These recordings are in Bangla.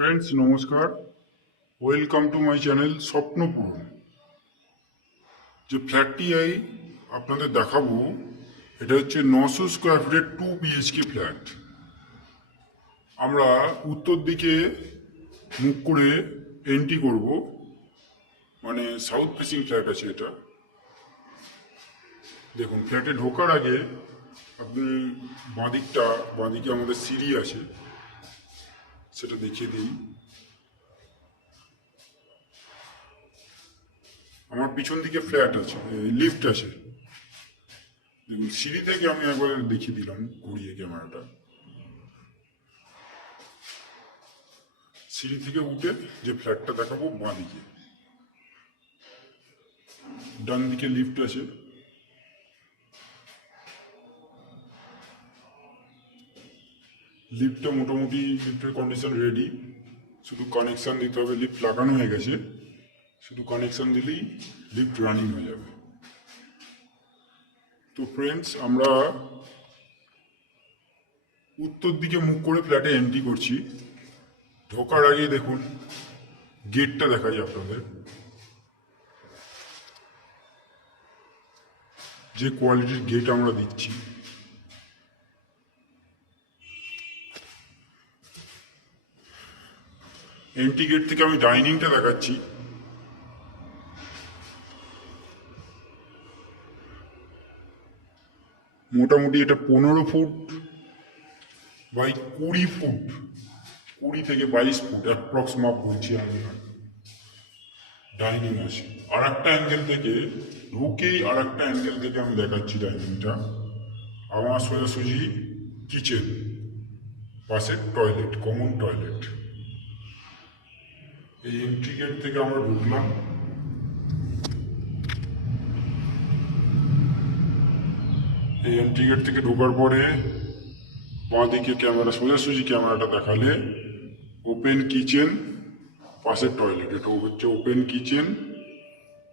ফ্রেন্ডস নমস্কার, ওয়েলকাম টু মাই চ্যানেল স্বপ্নপূরণ। যে ফ্ল্যাটটি আপনাদের দেখাবো, এটা হচ্ছে 900 স্কোয়ার ফিটের 2 BHK ফ্ল্যাট। আমরা উত্তর দিকে মুখ করে এন্ট্রি করব, মানে সাউথ ফেসিং ফ্ল্যাট আছে এটা। দেখুন, ফ্ল্যাটে ঢোকার আগে আপনি বাঁদিকে আমাদের সিঁড়ি আছে, সেটা দেখিয়ে দিই। আমার পিছন দিকে ফ্ল্যাট আছে, লিফট আছে। দেখুন, সিঁড়ি থেকে আমি একবার দেখিয়ে দিলাম ঘুরিয়ে ক্যামেরাটা। সিঁড়ি থেকে উঠে যে ফ্ল্যাটটা দেখাবো, বাঁদিকে ডান দিকে লিফট আছে। লিফটটা মোটামুটি, লিফটের কন্ডিশন রেডি, শুধু কানেকশান দিতে হবে। লিফট লাগানো হয়ে গেছে, শুধু কানেকশান দিলেই লিফট রানিং হয়ে যাবে। তো ফ্রেন্ডস, আমরা উত্তর দিকে মুখ করে ফ্ল্যাটে এন্ট্রি করছি। ঢোকার আগেই দেখুন গেটটা দেখাই আপনাদের, যে কোয়ালিটির গেট আমরা দিচ্ছি। এন্ট্রি গেট থেকে আমি ডাইনিংটা দেখাচ্ছি। মোটামুটি এটা 15 ফুট বাই 20 ফুট, 20 থেকে 22 ফুট অ্যাপ্রক্স মাপ বলছি আমি। ডাইনিং আছে আর একটা অ্যাঙ্গেল থেকে, ঢুকেই আর একটা অ্যাঙ্গেল থেকে আমি দেখাচ্ছি ডাইনিংটা। আমার সোজাসুজি কিচেন, পাশে টয়লেট, কমন টয়লেট। এই এন্ট্রি গেট থেকে আমরা ঢুকলাম। এই এন্ট্রি গেট থেকে ঢোকার পরে বাঁদিকে ক্যামেরা, সোজাসুজি ক্যামেরাটা দেখালে ওপেন কিচেন, পাশে টয়লেট। এটা হচ্ছে ওপেন কিচেন,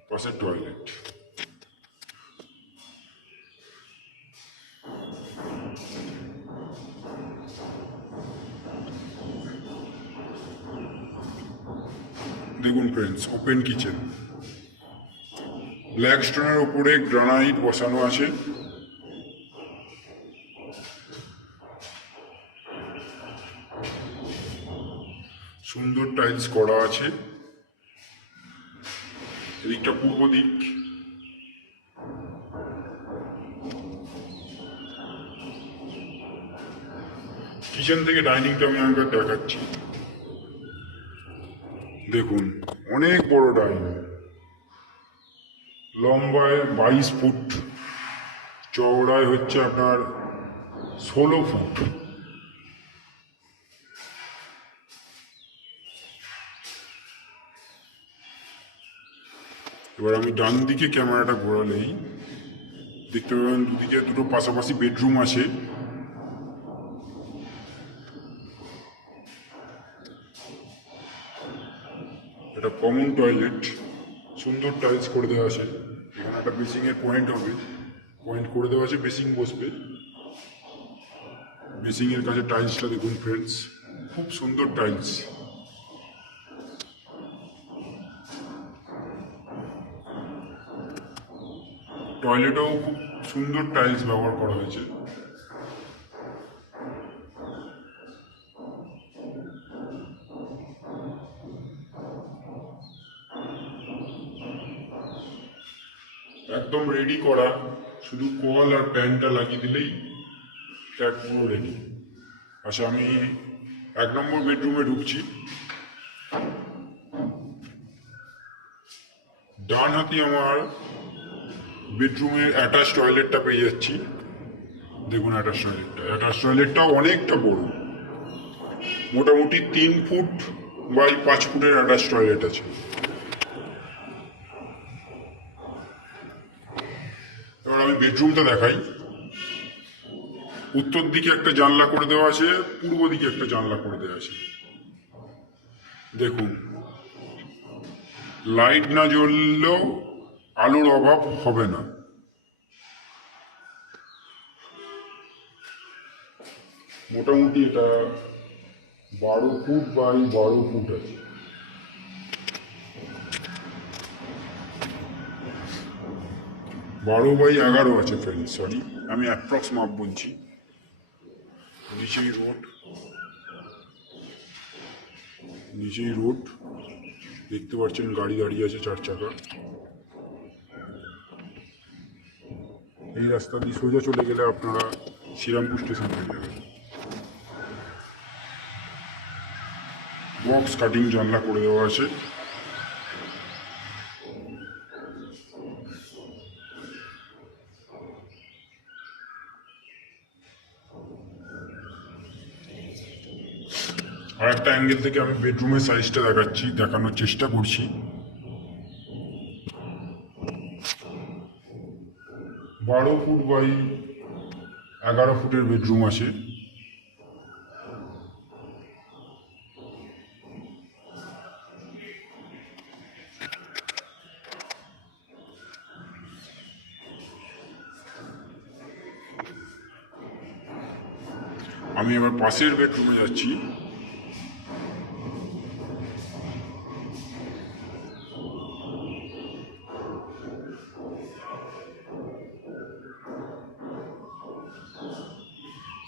পাশে টয়লেট। দেখুন ফ্রেন্ডস, ওপেন কিচেন, ব্ল্যাক স্টোনের উপরে গ্রানাইট বসানো আছে। সুন্দর টাইলস করা আছে। এদিকটা পূর্ব দিক। কিচেন থেকে ডাইনিংটা আমি একবার দেখাচ্ছি। দেখুন, অনেক বড় ডাইনিং, লম্বায় 22 ফুট, চওড়ায় হচ্ছে আপনার 16 ফুট। এবার আমি ডান দিকে ক্যামেরাটা ঘোরালেই দেখতে পাবেন দুদিকে দুটো পাশাপাশি বেডরুম আছে। এটা কমন টয়লেট, সুন্দর টাইলস করে দেওয়া আছে। এখানে একটা বেসিংয়ের পয়েন্ট হবে, পয়েন্ট করে দেওয়া আছে, বেসিং বসবে। বেসিংয়ের কাছে টাইলসটা দেখুন ফ্রেন্ডস, খুব সুন্দর টাইলস। টয়লেটেও খুব সুন্দর টাইলস ব্যবহার করা হয়েছে। একদম রেডি করা, শুধু কল আর প্যানটা লাগিয়ে দিলেই ফ্ল্যাট পুরো রেডি। আচ্ছা, আমি 1 নম্বর বেডরুমে ঢুকছি। ডান হাতে আমার বেডরুমের অ্যাটাচ টয়লেটটা পেয়ে যাচ্ছি। দেখুন অ্যাটাচ টয়লেটটাও অনেকটা বড়, মোটামুটি 3 ফুট বাই 5 ফুটের অ্যাটাচ টয়লেট আছে। এবার আমি বেডরুমটা দেখাই। উত্তর দিকে একটা জানলা করে দেওয়া আছে, পূর্ব দিকে একটা জানলা করে দেওয়া আছে। দেখুন, লাইট না জ্বললেও আলোর অভাব হবে না। মোটামুটি এটা 12 ফুট বাই 12 ফুট আছে। বারো বাই 11 আছে ফ্রেন্ড, সরি আমি অ্যাপ্রক্স মাপ বলছি। নিচেই রোড, নিচেই রোড দেখতে পাচ্ছেন, গাড়ি দাঁড়িয়ে আছে 4 চাকা। এই রাস্তা দিয়ে সোজা চলে গেলে আপনারা শ্রীরামপুর স্টেশন পেয়ে যাবেন। বক্স কাটিং জানলা করে দেওয়া আছে। আর একটা অ্যাঙ্গেল থেকে আমি বেডরুমের সাইজটা দেখানোর চেষ্টা করছি। 12 ফুট বাই 11 ফুটের বেডরুম আছে। আমি এবার পাশের বেডরুমে যাচ্ছি।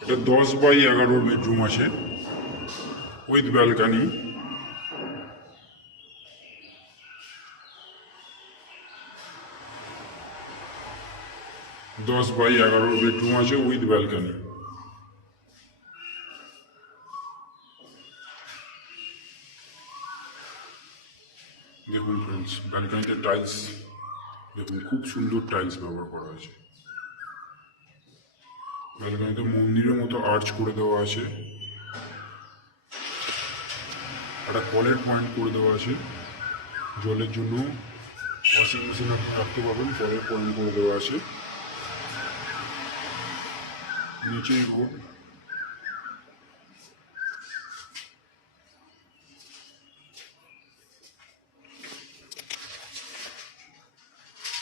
এটা 10 বাই 11 বেডরুম আছে উইথ ব্যালকানি। দশ বাই 11 বেডরুম আছে উইথ ব্যালকানি। দেখুন ফ্রেন্ডস, ব্যালকানিতে টাইলস দেখুন, খুব সুন্দর টাইলস ব্যবহার করা হয়েছে। ব্যালকানিতে মন্দিরের মতো আর্চ করে দেওয়া আছে, একটা কলের পয়েন্ট করে দেওয়া আছে। জলের জন্য ওয়াশিং মেশিন আপনি রাখতে পারবেন, কলের পয়েন্ট করে দেওয়া আছে। নিচেই রোড,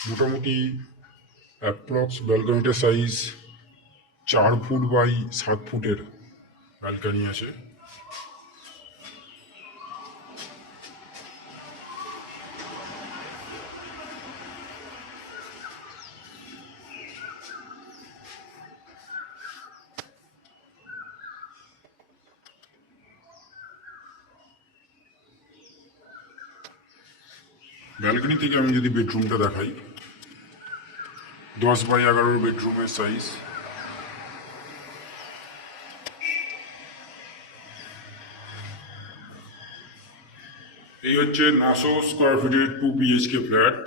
মোটামুটি অ্যাপ্রক্স ব্যালকানিটার সাইজ 4 ফুট বাই 7 ফুটের ব্যালকানি আছে। ব্যালকনি থেকে আমি যদি বেডরুমটা দেখাই, 10 বাই 11 বেডরুমের সাইজ। এই হচ্ছে 900 স্কোয়ার ফিটের 2 BHK ফ্ল্যাট।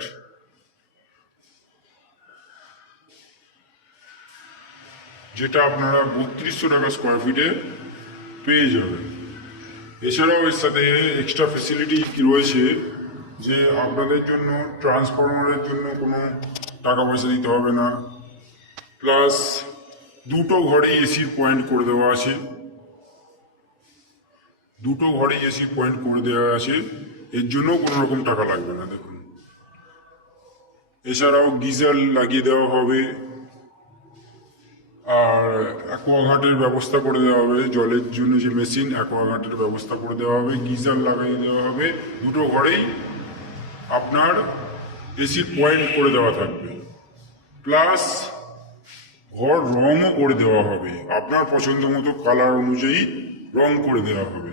যেটা আপনারা 3200 টাকা স্কোয়ার ফিটে পেয়ে যাবেন। এছাড়াও এর সাথে এক্সট্রা ফেসিলিটি কি রয়েছে, যে আপনাদের জন্য ট্রান্সফরমারের জন্য কোনো টাকা পয়সা দিতে হবে না, প্লাস দুটো ঘরেই এসির পয়েন্ট করে দেওয়া আছে। দুটো ঘরেই এসি পয়েন্ট করে দেওয়া আছে, এর জন্যও কোনো রকম টাকা লাগবে না। দেখুন, এছাড়াও গিজার লাগিয়ে দেওয়া হবে, আর অ্যাকোয়াগার্ডের ব্যবস্থা করে দেওয়া হবে। জলের জন্য যে মেশিন, অ্যাকোয়াগার্ডের ব্যবস্থা করে দেওয়া হবে, গিজার লাগিয়ে দেওয়া হবে। দুটো ঘরেই আপনার এসির পয়েন্ট করে দেওয়া থাকবে, প্লাস ঘর রঙও করে দেওয়া হবে। আপনার পছন্দ মতো কালার অনুযায়ী রং করে দেওয়া হবে।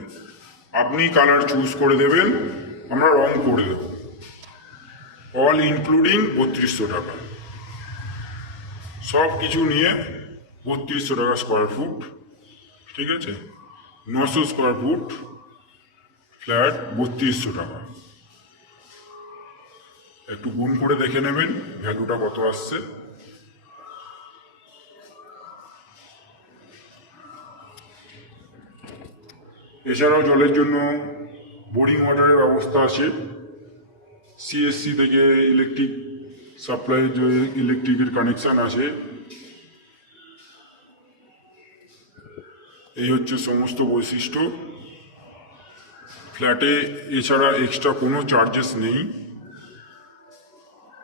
আপনি কালার চুজ করে দেবেন, আমরা রং করে দেব। অল ইনক্লুডিং 3200 টাকা, সব কিছু নিয়ে 3200 টাকা স্কোয়ার ফুট। ঠিক আছে, 900 স্কোয়ার ফুট ফ্ল্যাট 3200 টাকা। একটু গুণ করে দেখে নেবেন ভ্যালুটা কত আসছে। এছাড়াও জলের জন্য বোরিং ওয়াটারের ব্যবস্থা আছে। সিএসসি থেকে ইলেকট্রিক সাপ্লাই, যে ইলেকট্রিকের কানেকশান আছে। এই হচ্ছে সমস্ত বৈশিষ্ট্য ফ্ল্যাটে। এছাড়া এক্সট্রা কোনো চার্জেস নেই।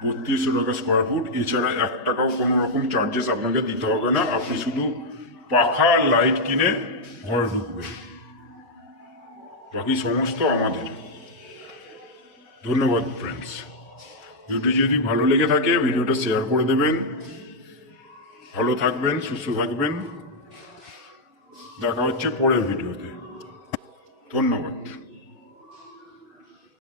3200 টাকা স্কোয়ার ফুট, এছাড়া 1 টাকাও কোনো রকম চার্জেস আপনাকে দিতে হবে না। আপনি শুধু পাখা লাইট কিনে ঘরে ঢুকবেন। বাকি সমস্ত আমাদের। ধন্যবাদ ফ্রেন্ডস। ভিডিওটি যদি ভালো লেগে থাকে ভিডিওটা শেয়ার করে দেবেন। ভালো থাকবেন, সুস্থ থাকবেন। দেখা হচ্ছে পরের ভিডিওতে। ধন্যবাদ।